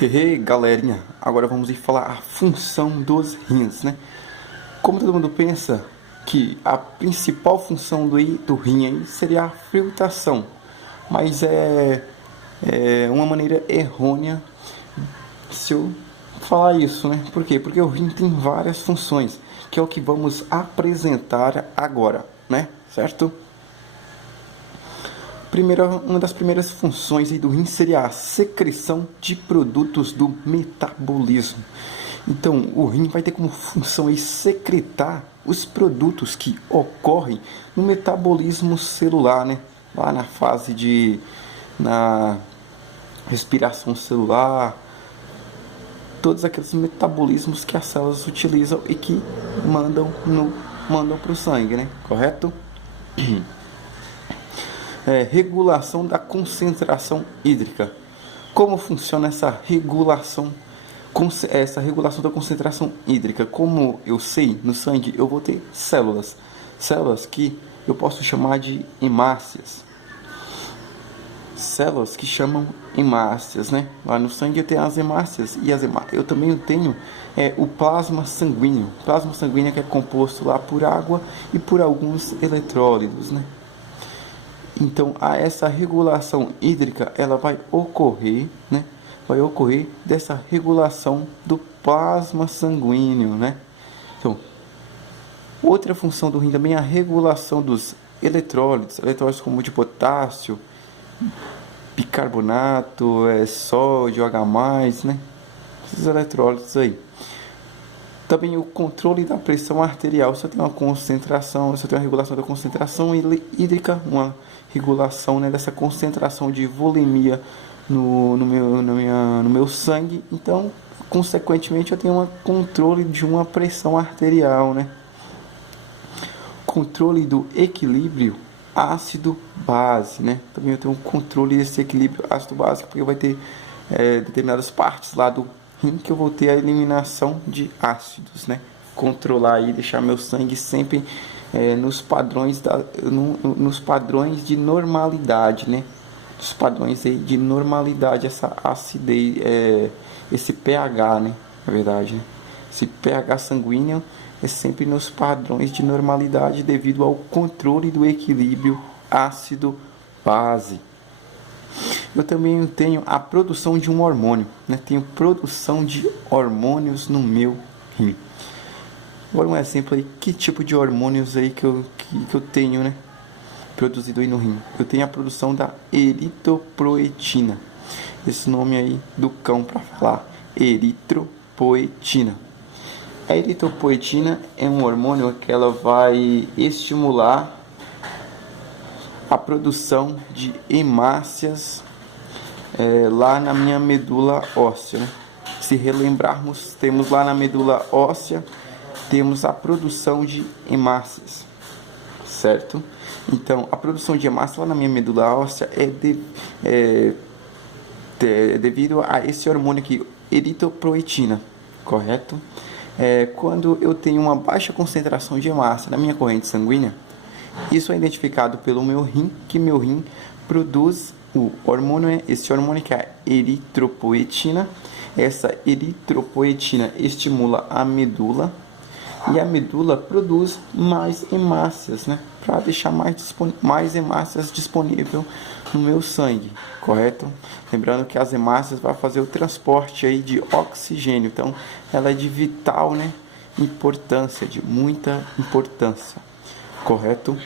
Hey, galerinha, agora vamos falar a função dos rins, né? Como todo mundo pensa que a principal função do rim aí seria a filtração, mas é uma maneira errônea se eu falar isso, né? Por quê? Porque o rim tem várias funções, que é o que vamos apresentar agora, né? Certo? Uma das primeiras funções aí do rim seria a secreção de produtos do metabolismo. Então, o rim vai ter como função aí secretar os produtos que ocorrem no metabolismo celular, né? Lá na respiração celular, todos aqueles metabolismos que as células utilizam e que mandam para o sangue, né? Correto? Regulação da concentração hídrica. Como funciona essa regulação da concentração hídrica? Como eu sei, no sangue eu vou ter células que eu posso chamar de hemácias. Células que chamam hemácias, né? Lá no sangue eu tenho as hemácias e eu também tenho o plasma sanguíneo. Plasma sanguíneo que é composto lá por água e por alguns eletrólitos, né? Então, essa regulação hídrica, ela vai ocorrer, né? Vai ocorrer dessa regulação do plasma sanguíneo, né? Então, outra função do rim também é a regulação dos eletrólitos como de potássio, bicarbonato, sódio, H+, né? Esses eletrólitos aí. Também o controle da pressão arterial. Se eu tenho uma regulação da concentração hídrica, uma regulação, né, dessa concentração de volemia no meu sangue, então, consequentemente, eu tenho um controle de uma pressão arterial, né? Controle do equilíbrio ácido-base, né? Também eu tenho um controle desse equilíbrio ácido-básico, porque vai ter determinadas partes lá do rim que eu vou ter a eliminação de ácidos, né? Controlar e deixar meu sangue sempre nos padrões de normalidade, né? Os padrões aí de normalidade, essa acidez, esse pH, né? Na verdade, né? Esse pH sanguíneo é sempre nos padrões de normalidade devido ao controle do equilíbrio ácido-base. Eu também tenho a produção de um hormônio, né? Tenho produção de hormônios no meu rim. Agora um exemplo aí, que tipo de hormônios aí que eu tenho, né? Produzido aí no rim. Eu tenho a produção da eritropoetina. Esse nome aí do cão para falar, eritropoetina. A eritropoetina é um hormônio que ela vai estimular a produção de hemácias lá na minha medula óssea, né? Se relembrarmos, temos lá na medula óssea, temos a produção de hemácias, certo? Então, a produção de hemácias lá na minha medula óssea é devido a esse hormônio aqui, eritropoetina, correto? Quando eu tenho uma baixa concentração de hemácia na minha corrente sanguínea, isso é identificado pelo meu rim, que meu rim produz esse hormônio que é a eritropoetina. Essa eritropoetina estimula a medula e a medula produz mais hemácias, né? Para deixar mais hemácias disponível no meu sangue, correto? Lembrando que as hemácias vão fazer o transporte aí de oxigênio, então ela é de vital, né, importância, de muita importância, correto?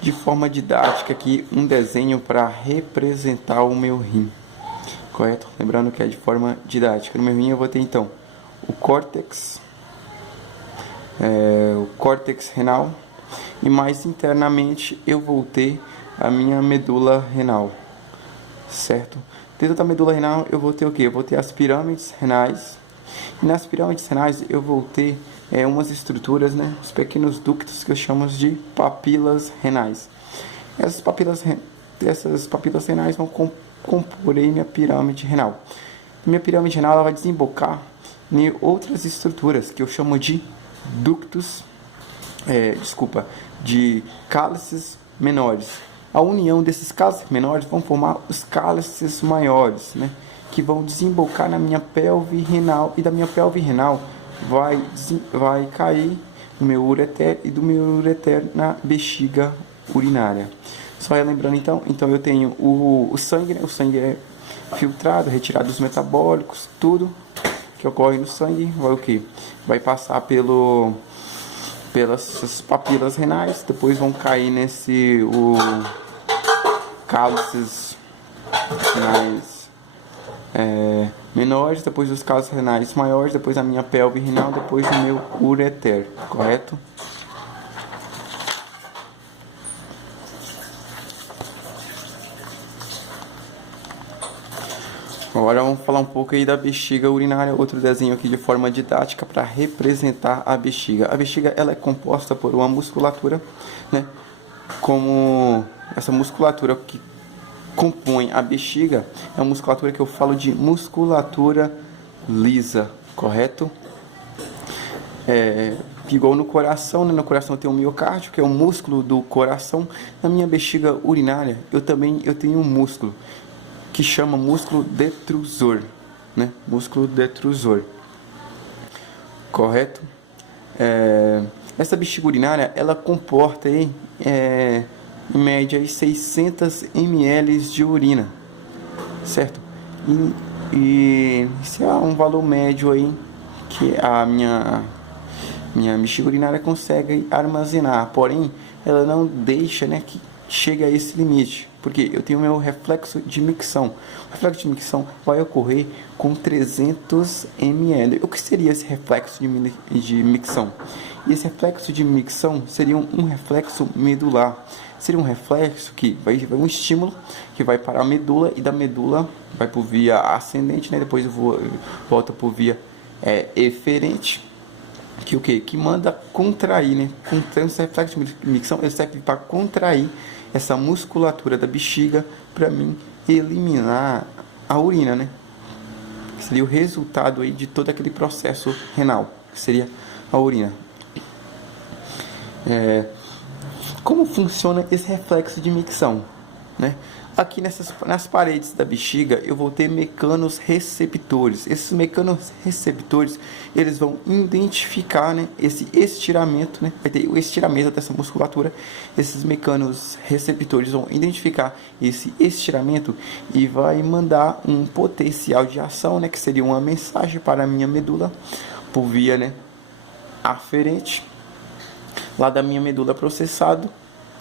De forma didática aqui, um desenho para representar o meu rim, correto? Lembrando que é de forma didática. No meu rim eu vou ter então o córtex renal, e mais internamente eu vou ter a minha medula renal, certo? Dentro da medula renal eu vou ter o que? Eu vou ter as pirâmides renais, e nas pirâmides renais eu vou ter umas estruturas, né? Os pequenos ductos que eu chamo de papilas renais. Essas papilas renais vão compor aí minha pirâmide renal. Minha pirâmide renal ela vai desembocar em outras estruturas que eu chamo de ductos, de cálices menores. a união desses cálices menores vão formar os cálices maiores, né? Que vão desembocar na minha pelve renal, e da minha pelve renal vai cair no meu ureter, e do meu ureter na bexiga urinária. Só lembrando então eu tenho o sangue, né? O sangue é filtrado, retirado dos metabólicos, tudo que ocorre no sangue vai o que? Vai passar pelas papilas renais, depois vão cair cálices renais menores, depois os cálices renais maiores, depois a minha pelve renal, depois o meu ureter, correto? Agora vamos falar um pouco aí da bexiga urinária, outro desenho aqui de forma didática para representar a bexiga. A bexiga ela é composta por uma musculatura, né? Como essa musculatura que compõe a bexiga é uma musculatura que eu falo de musculatura lisa, correto? Igual no coração, né? No coração tem um miocárdio, que é o músculo do coração. Na minha bexiga urinária eu tenho um músculo que chama músculo detrusor, né? Músculo detrusor, correto? Essa bexiga urinária ela comporta aí, em média 600 ml de urina, certo? E esse é um valor médio aí que a minha bexiga urinária consegue armazenar, porém ela não deixa, né, que chegue a esse limite, porque eu tenho o meu reflexo de micção. O reflexo de micção vai ocorrer com 300 ml. O que seria esse reflexo de micção? E esse reflexo de micção seria um reflexo medular. Seria um reflexo que vai um estímulo que vai para a medula, e da medula vai por via ascendente, né? Depois volta por via eferente, que manda contrair, né? Então, esse reflexo de micção ele serve para contrair essa musculatura da bexiga para mim eliminar a urina, né? Que seria o resultado aí de todo aquele processo renal, que seria a urina. Como funciona esse reflexo de micção, né? Aqui nas paredes da bexiga eu vou ter mecanos receptores. Esses mecanos receptores eles vão identificar, né, esse estiramento, né? Vai ter o estiramento dessa musculatura. Esses mecanos receptores vão identificar esse estiramento e vai mandar um potencial de ação, né, que seria uma mensagem para a minha medula por via, né, aferente. Lá da minha medula processado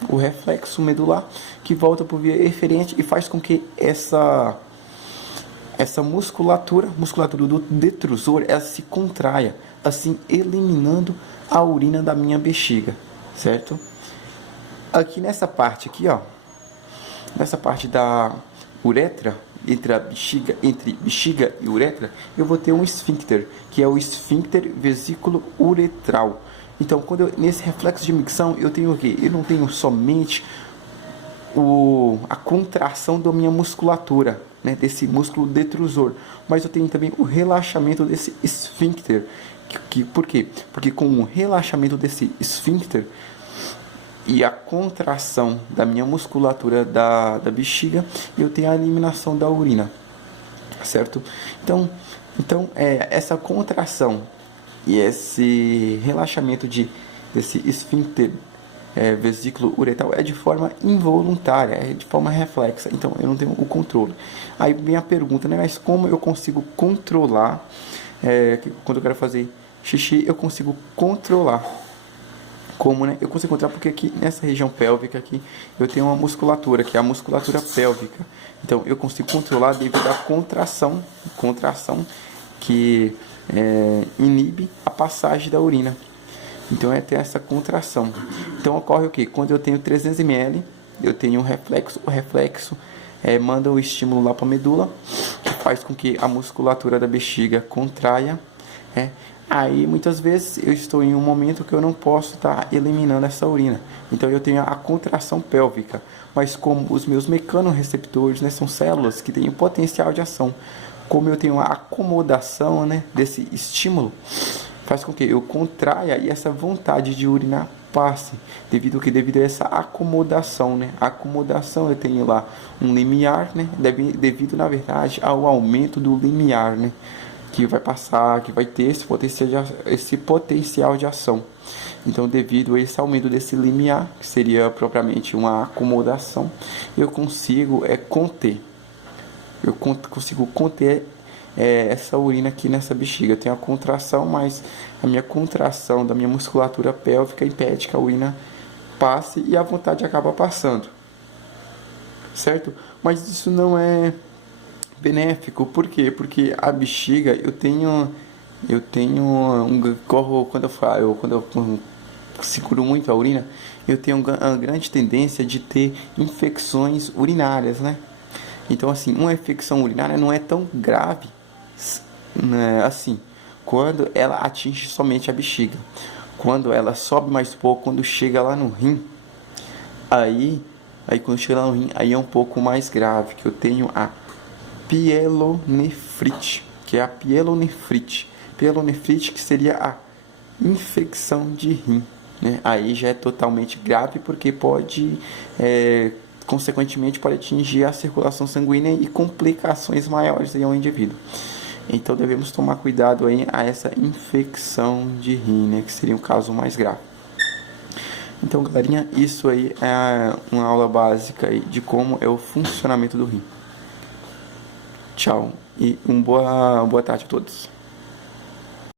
o reflexo medular, que volta por via eferente e faz com que essa musculatura do detrusor, ela se contraia, assim eliminando a urina da minha bexiga, certo? Aqui nessa parte aqui, ó, nessa parte da uretra, entre bexiga e uretra, eu vou ter um esfíncter, que é o esfíncter vesículo uretral. Então, nesse reflexo de micção, eu tenho o quê? Eu não tenho somente a contração da minha musculatura, né, desse músculo detrusor, mas eu tenho também o relaxamento desse esfíncter. Por quê? Porque com o relaxamento desse esfíncter e a contração da minha musculatura da bexiga, eu tenho a eliminação da urina, certo? Então essa contração e esse relaxamento desse esfíncter vesículo uretral é de forma involuntária, é de forma reflexa, então eu não tenho o controle. Aí vem a pergunta, né, mas como eu consigo controlar, quando eu quero fazer xixi, eu consigo controlar? Como, né? Eu consigo controlar porque aqui nessa região pélvica aqui eu tenho uma musculatura, que é a musculatura pélvica. Então eu consigo controlar devido à contração que inibe a passagem da urina. Então é ter essa contração. Então ocorre o que? Quando eu tenho 300 ml, eu tenho um reflexo. O reflexo manda o estímulo lá para a medula, que faz com que a musculatura da bexiga contraia. Aí muitas vezes eu estou em um momento que eu não posso estar eliminando essa urina. Então eu tenho a contração pélvica. Mas como os meus mecanorreceptores, né, são células que têm o potencial de ação, como eu tenho a acomodação, né, desse estímulo, faz com que eu contraia e essa vontade de urinar passe, devido a essa acomodação, né? A acomodação, eu tenho lá um limiar, né? Devido na verdade ao aumento do limiar, né? Que vai passar, que vai ter esse potencial de ação. Então, devido a esse aumento desse limiar, que seria propriamente uma acomodação, eu consigo conter. Consigo conter essa urina aqui nessa bexiga. Eu tenho a contração, mas a minha contração da minha musculatura pélvica impede que a urina passe e a vontade acaba passando, certo? Mas isso não é benéfico. Por quê? Porque a bexiga, quando eu seguro muito a urina, eu tenho uma grande tendência de ter infecções urinárias, né? Então, assim, uma infecção urinária não é tão grave, né, assim, quando ela atinge somente a bexiga. Quando ela sobe mais pouco, quando chega lá no rim, aí quando chega lá no rim, aí é um pouco mais grave, que eu tenho a pielonefrite, que é a pielonefrite. Pielonefrite, que seria a infecção de rim, né? Aí já é totalmente grave, porque consequentemente pode atingir a circulação sanguínea e complicações maiores aí ao indivíduo. Então devemos tomar cuidado aí a essa infecção de rim, né, que seria um caso mais grave. Então, galerinha, isso aí é uma aula básica aí de como é o funcionamento do rim. Tchau e boa tarde a todos.